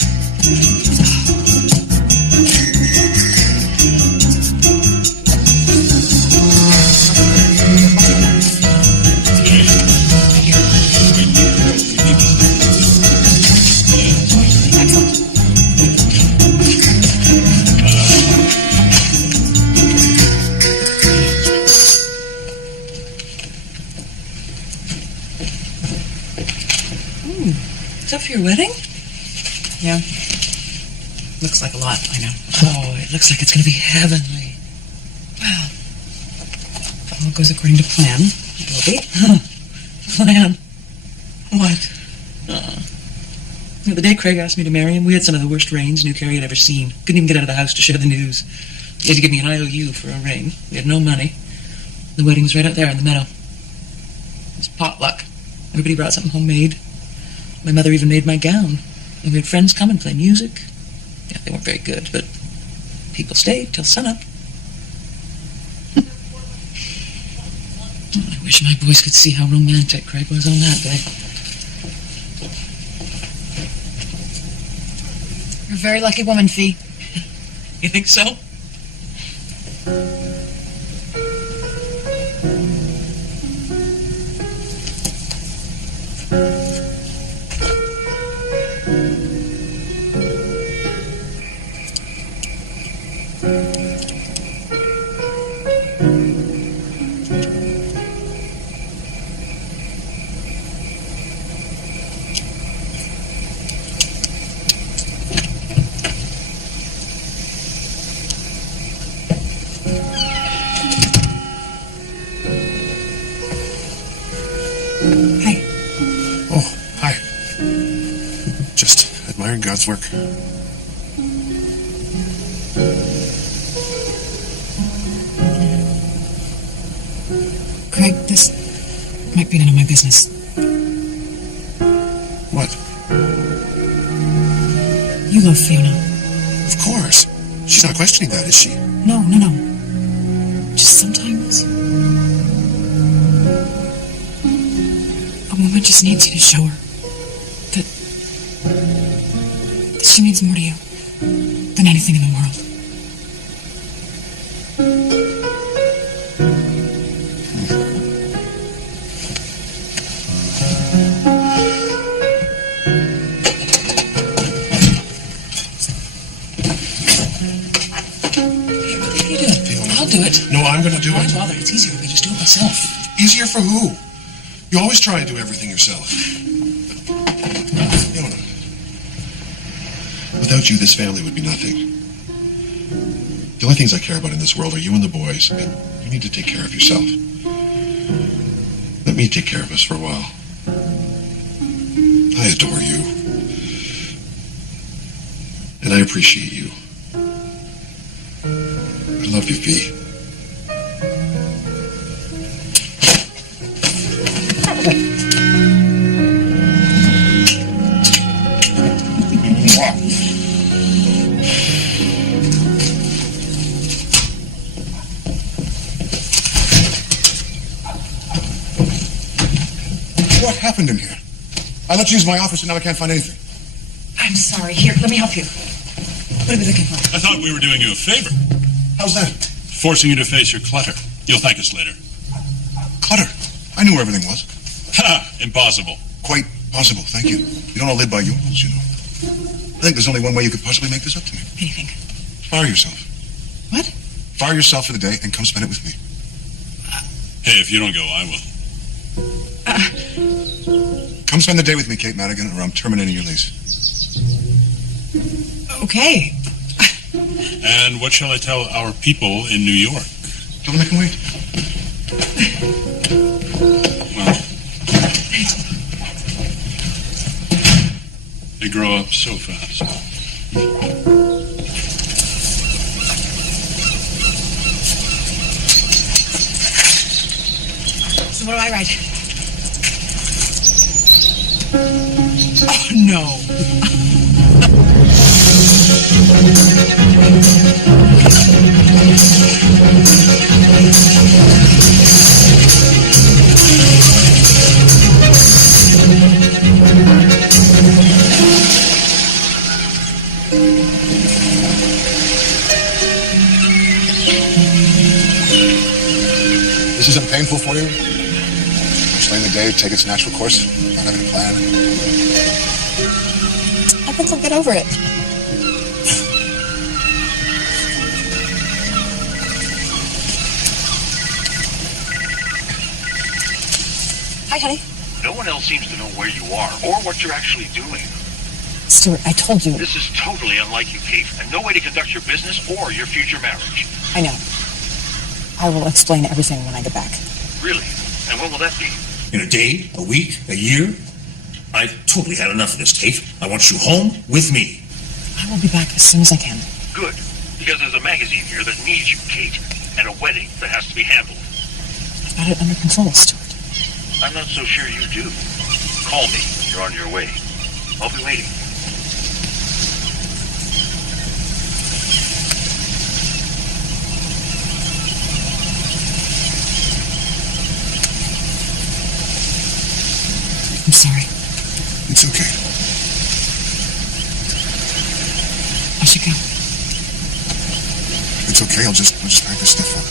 Is that for your wedding? Yeah. Looks like a lot, I know. Oh, it looks like it's going to be heavenly. Well, if all goes according to plan, it will be. Plan? What? The day Craig asked me to marry him, we had some of the worst rains New Carey had ever seen. Couldn't even get out of the house to share the news. He had to give me an IOU for a ring. We had no money. The wedding was right out there in the meadow. It was potluck. Everybody brought something homemade. My mother even made my gown. And we had friends come and play music. Yeah, they weren't very good, but people stayed till sunup. I wish my boys could see how romantic Craig was on that day. You're a very lucky woman, Fee. You think so? Hi. Oh, hi. Just admiring God's work. Craig, this might be none of my business. What? You love Fiona. Of course. She's not questioning that, is she? No. Just sometimes a woman just needs you to show her that she means more to you than anything in the world. I'll do it. No, I'm going to do Why it. bother? It's easier if we just just do it myself. Easier for who? You always try and do everything yourself. No. Without you, this family would be nothing. The only things I care about in this world are you and the boys, and you need to take care of yourself. Let me take care of us for a while. I adore you. And I appreciate you. I love you, V. What happened in here? I let you use my office and now I can't find anything. I'm sorry. Here, let me help you. What are we looking for? I thought we were doing you a favor. How's that? Forcing you to face your clutter. You'll thank us later. Clutter. I knew where everything was. Ha! Impossible. Quite possible, thank you. You don't all live by your rules, you know. I think there's only one way you could possibly make this up to me. What do you think? Fire yourself. What? Fire yourself for the day and come spend it with me. Hey, if you don't go, I will. Come spend the day with me, Kate Madigan, or I'm terminating your lease. Okay. And what shall I tell our people in New York? Tell them I can wait. Well, they grow up so fast. So what do I write? Oh, no. This isn't painful for you? Just letting the day take its natural course, not having a plan? I think I'll get over it. Hi, honey. No one else seems to know where you are or what you're actually doing. Stuart, I told you. This is totally unlike you, Kate, and no way to conduct your business or your future marriage. I know. I will explain everything when I get back. Really? And when will that be? In a day, a week, a year? I've totally had enough of this, Kate. I want you home with me. I will be back as soon as I can. Good. Because there's a magazine here that needs you, Kate, and a wedding that has to be handled. I've got it under control, Stuart. I'm not so sure you do. Call me. You're on your way. I'll be waiting. I'm sorry. It's okay. I should go. It's okay. I'll just pack this stuff up.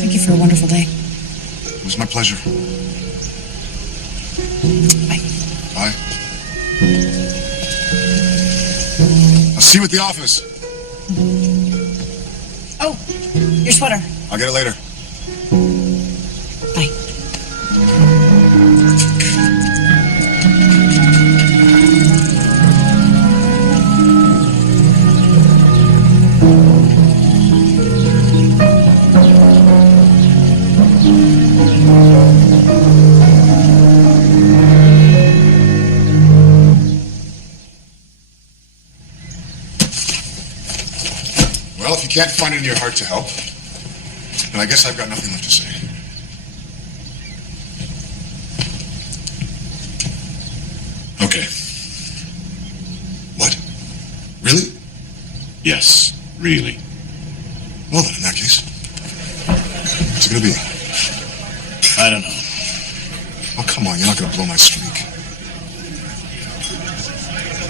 Thank you for a wonderful day. It was my pleasure. Bye. Bye. I'll see you at the office. Oh, your sweater. I'll get it later. Bye. Well, if you can't find it in your heart to help, then I guess I've got nothing left to say. Okay. What? Really? Yes, really. Well then, in that case, what's it gonna be? I don't know. Oh, come on, you're not gonna blow my streak.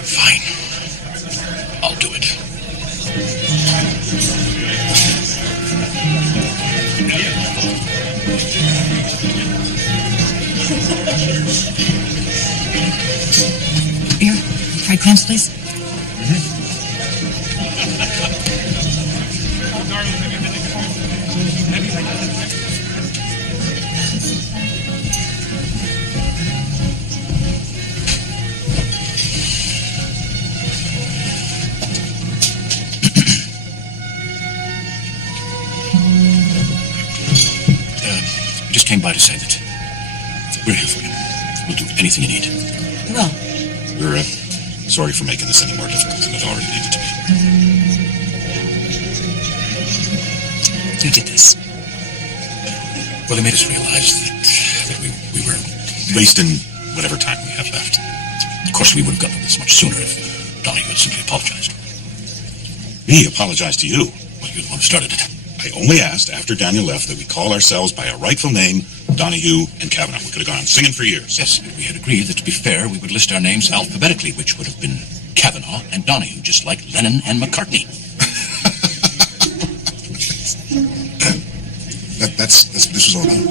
Fine. I'll do it. Beer, fried clams, please. We just came by to say that we're here for you. We'll do anything you need. Well, We're sorry for making this any more difficult than it already needed to be. you did this. Well, they made us realize that we were wasting whatever time we had left. Of course, we would have gotten this much sooner if Donahue had simply apologized. Me apologize to you. Well, you're the one who started it. I only asked after Daniel left that we call ourselves by our rightful name, Donahue and Kavanaugh. We could have gone on singing for years. Yes, we had agreed that to be fair, we would list our names alphabetically, which would have been Kavanaugh and Donahue, just like Lennon and McCartney. This was all done.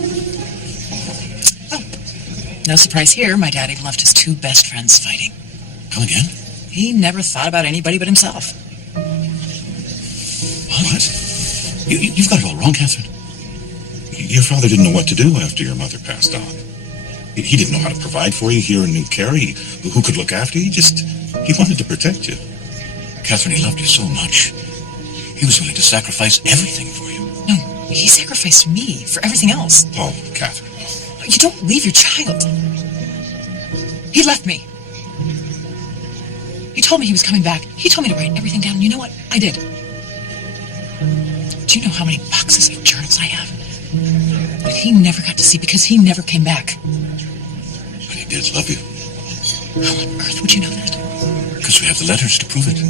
No surprise here, my daddy left his two best friends fighting. Come again? He never thought about anybody but himself. What? You've got it all wrong, Catherine. Your father didn't know what to do after your mother passed on. He didn't know how to provide for you here in New Carey. Who could look after you? He wanted to protect you. Catherine, he loved you so much. He was willing to sacrifice everything for you. No, he sacrificed me for everything else. Oh, Catherine. You don't leave your child. He left me. He told me he was coming back. He told me to write everything down. You know what? I did. Do you know how many boxes of journals I have? That he never got to see because he never came back. But he did love you. How on earth would you know that? Because we have the letters to prove it.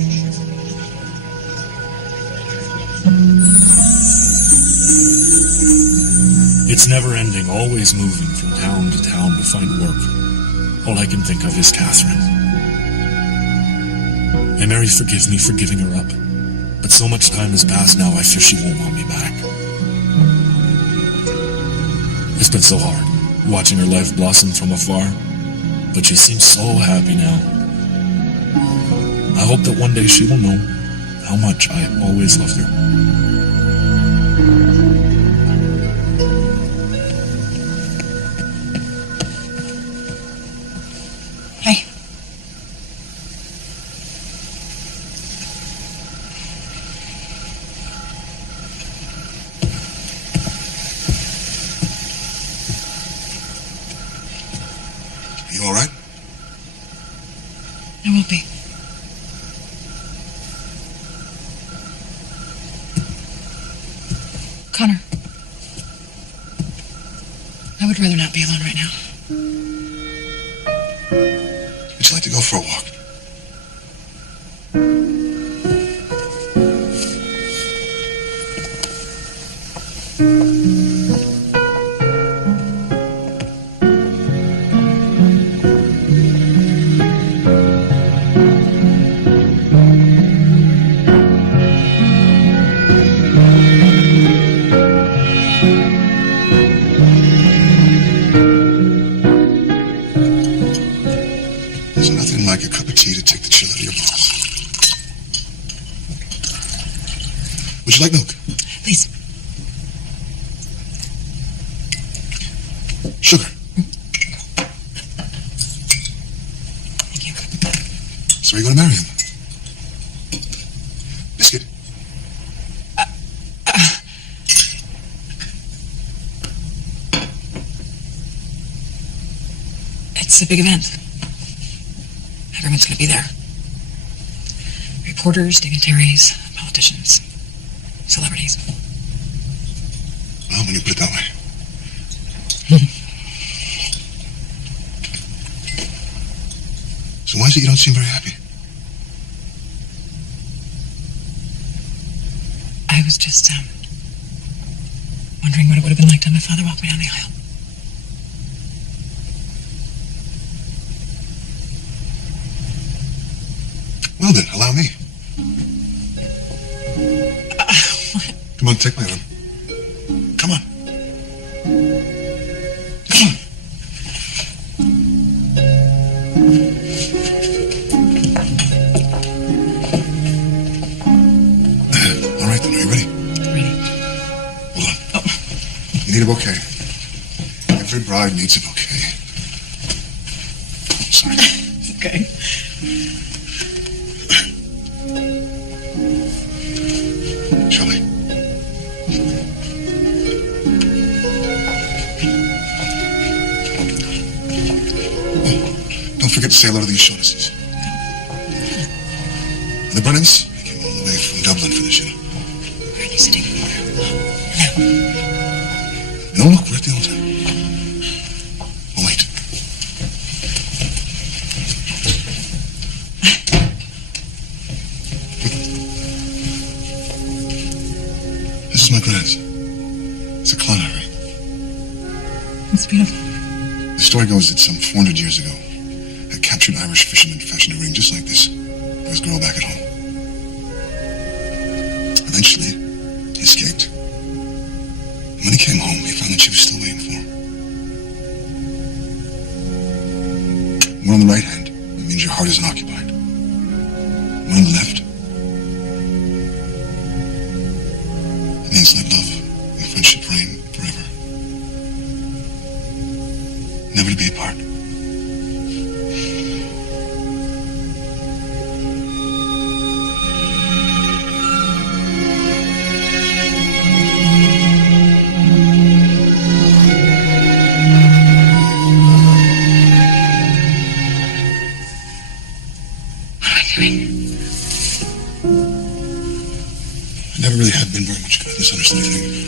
It's never ending, always moving from town to town to find work. All I can think of is Catherine. May Mary forgive me for giving her up. But so much time has passed now, I fear she won't want me back. It's been so hard, watching her life blossom from afar. But she seems so happy now. I hope that one day she will know how much I always loved her. Hey. You all right? I will be. Connor. I would rather not be alone right now. Would you like to go for a walk? There's nothing like a cup of tea to take the chill out of your bones. Would you like milk? Please. Sugar? Thank you. So are you going to marry him? Biscuit? It's a big event. Everyone's going to be there. Reporters, dignitaries, politicians, celebrities. Well, when you put it that way. So why is it you don't seem very happy? I was just wondering what it would have been like to have my father walk me down the aisle. Well then, allow me. Come on, take my arm. Come on. a bouquet. Every bride needs a bouquet. Sorry. Okay. Shelley. Oh, don't forget to say hello to the O'Shaughnessy's. And the Brennans, they came all the way from Dublin for this, you know. Where are they sitting? No, look, we're at the altar. Oh, wait. This is my grand's. It's a Clonard ring. It's beautiful. The story goes that some 400 years ago, a captured Irish fisherman fashioned a ring just like this for his girl back at home. Eventually, he escaped. And when he came home, he found that she was still waiting for him. One on the right hand, it means your heart isn't occupied. One on the left, it means let love and friendship reign forever. Never to be apart. I never really have been very much good at this understanding.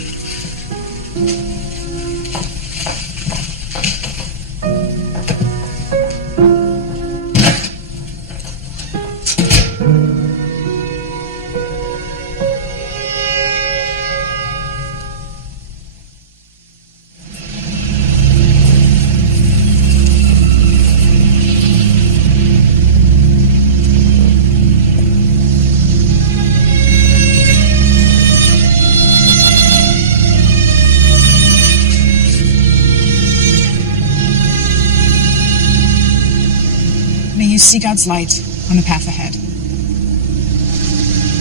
May you see God's light on the path ahead.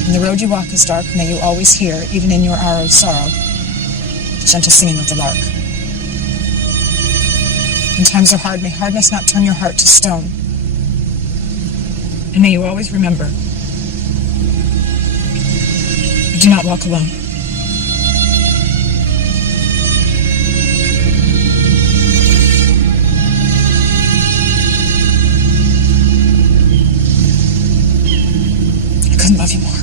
When the road you walk is dark, may you always hear, even in your hour of sorrow, the gentle singing of the lark. When times are hard, may hardness not turn your heart to stone. And may you always remember, you do not walk alone. I couldn't love you more.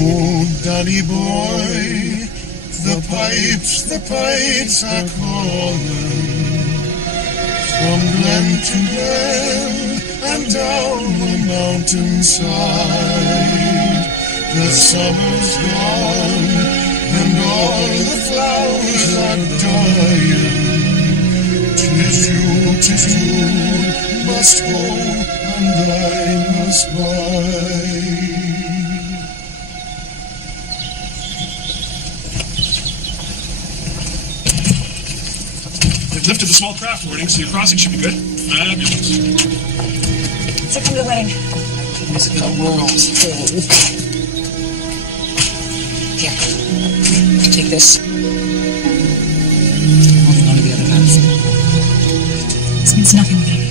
Oh, Danny boy, the pipes are calling. From glen to glen and down the mountainside. The summer's gone and all the flowers are dying. 'Tis you must go and I must bide. They've lifted the small craft warning, so your crossing should be good. Fabulous. So come to the wedding. Music in the world. Here. Take this. Holding on to the other half. This means nothing without it.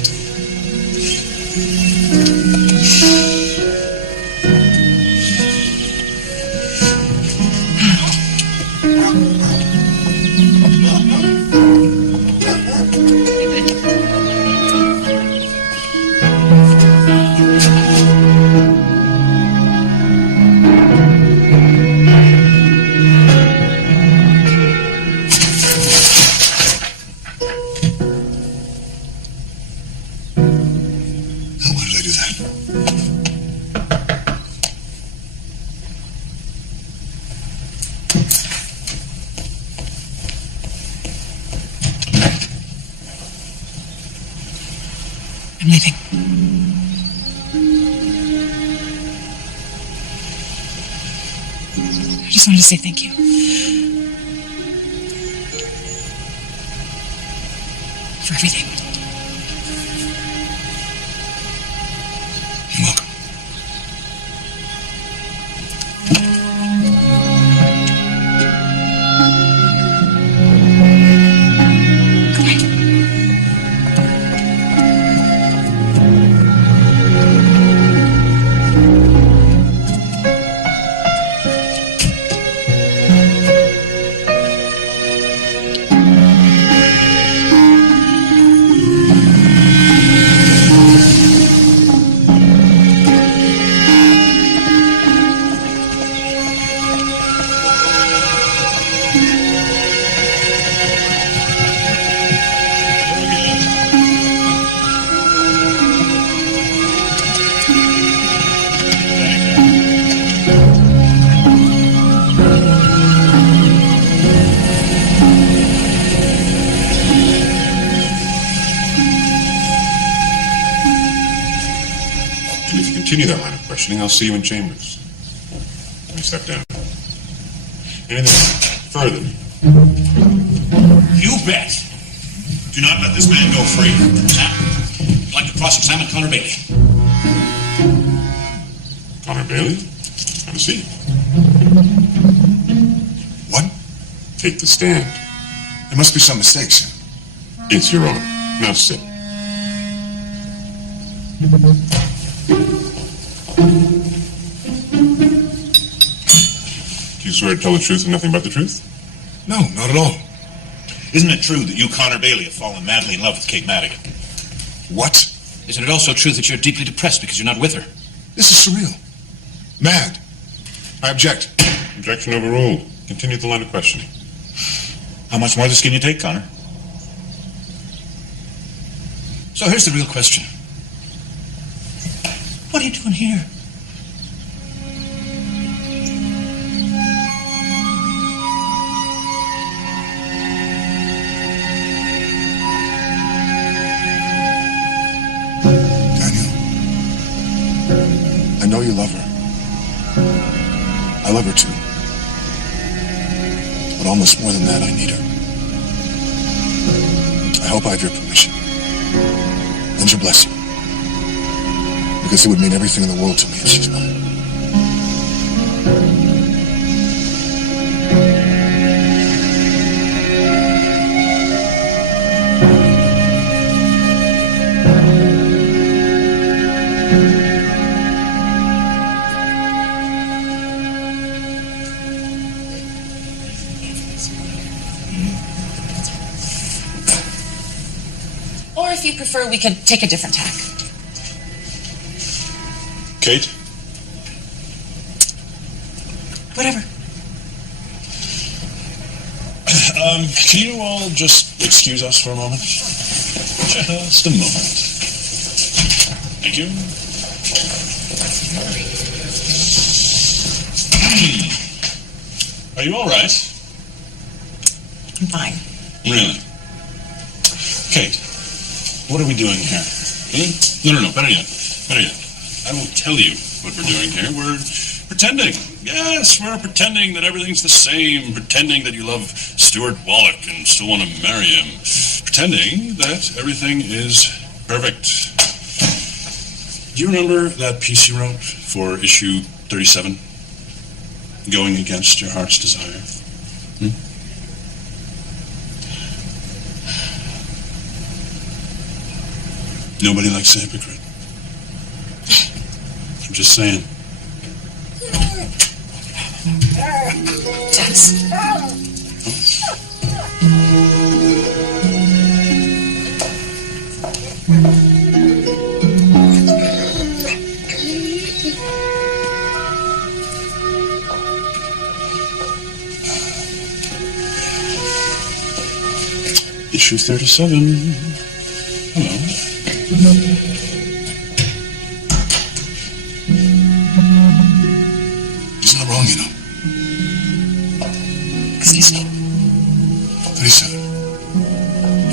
I'm leaving. I just wanted to say thank you. For everything. You're welcome. continue that line of questioning, I'll see you in chambers. Let me step down. Anything further? You bet. Do not let this man go free. Sam, I'd like to cross-examine Connor Bailey. Connor Bailey? Have a seat. What? Take the stand. There must be some mistake, sir. It's your honor. Now sit. Do you swear to tell the truth and nothing but the truth? No, not at all. Isn't it true that you, Connor Bailey, have fallen madly in love with Kate Madigan? What? Isn't it also true that you're deeply depressed because you're not with her? This is surreal. Mad. I object. Objection overruled. Continue the line of questioning. How much more of this can you take, Connor? So here's the real question. What are you doing here? I know you love her. I love her too. But almost more than that, I need her. I hope I have your permission. And your blessing. Because it would mean everything in the world to me if she's mine. Or if you prefer, we could take a different tack. Kate? Whatever. Can you all just excuse us for a moment? Just a moment. Thank you. Are you all right? I'm fine. Really? Kate, what are we doing here? No, better yet. I will tell you what we're doing here. We're pretending. Yes, we're pretending that everything's the same. Pretending that you love Stuart Wallach and still want to marry him. Pretending that everything is perfect. Do you remember that piece you wrote for issue 37? Going against your heart's desire? Nobody likes a hypocrite. I'm just saying. Dennis. Issue 37. Hello. He's not wrong, you know. Excuse me. 37.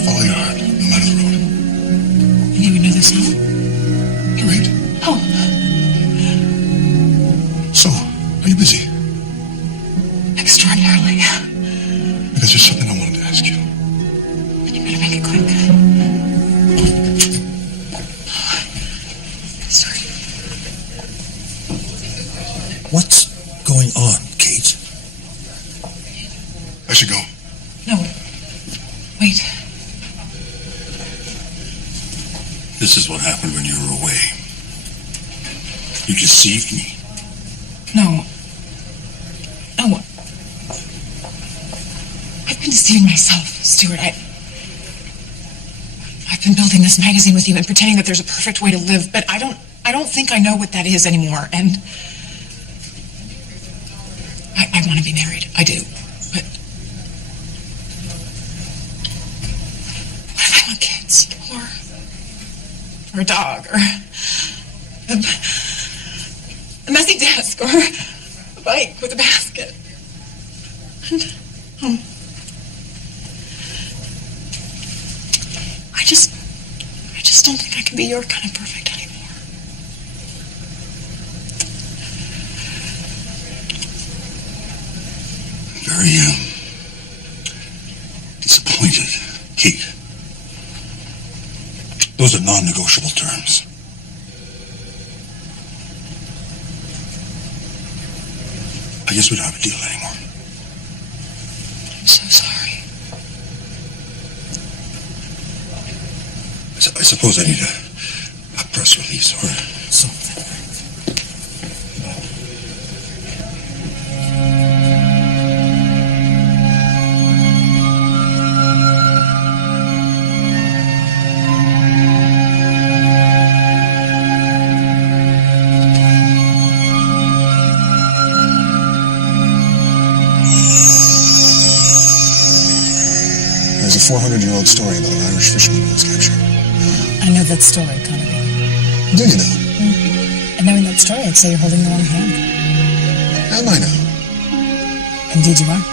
Follow your heart, no matter the road. You would know this song? You read? Oh. So, are you busy? Extraordinarily. Because there's something I wanted to ask you. You better make it quick. Sorry. What's going on, Kate? I should go. No. Wait. This is what happened when you were away. You deceived me. No. No. I've been deceiving myself, Stuart. I've been building this magazine with you and pretending that there's a perfect way to live, but I don't think I know what that is anymore. And I want to be married. I do. But what if I want kids? Or a dog? Or a messy desk? Or a bike with a basket? And, I just don't think I can be your kind of perfect anymore. very, disappointed, Kate. Those are non-negotiable terms. I guess we don't have a deal anymore. I'm so sorry. I suppose I need a press release or something. There's a 400-year-old story about an Irish fisherman who was captured. I know that story, Connie. Do you know? And knowing that story, I'd say you're holding the wrong hand. Am I now? Indeed you are.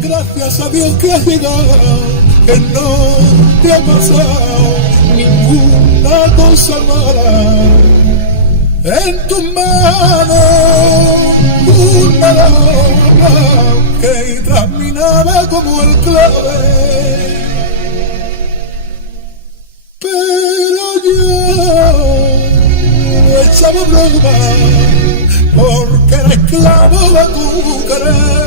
Gracias a Dios que has llegado, que no te ha pasado ninguna cosa mala. En tus manos una loma que traminaba como el clave. Pero yo echaba broma porque era esclavo de tu querer.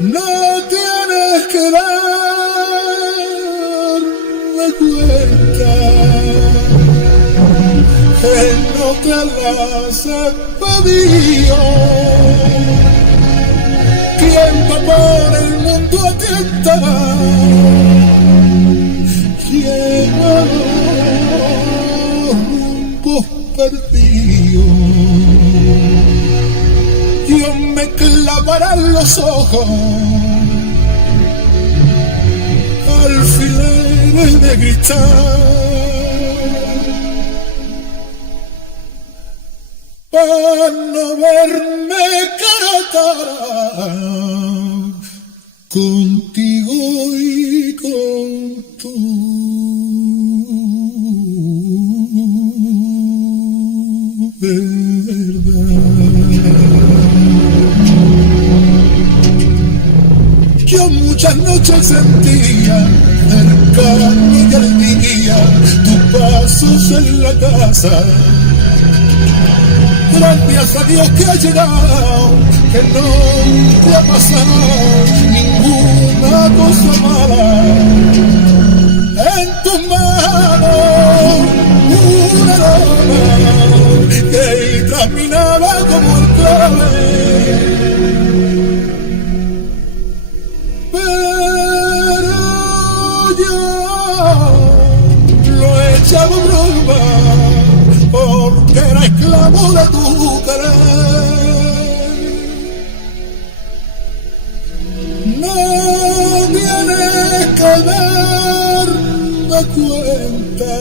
No tienes que darme cuenta que no te las he pedido. Quien va por el mundo aquí está, lleva los rumbos perdidos. Dios me clavará los ojos alfileres de cristal para no verme cara a cara contigo y con tu yo muchas noches sentía cercano y al día tus pasos en la casa. Gracias a Dios que ha llegado, que no te ha pasado ninguna cosa mala. En tus manos una loma que caminaba como el clave. Echaba broma porque era esclavo de tu querer. No tienes que darme cuenta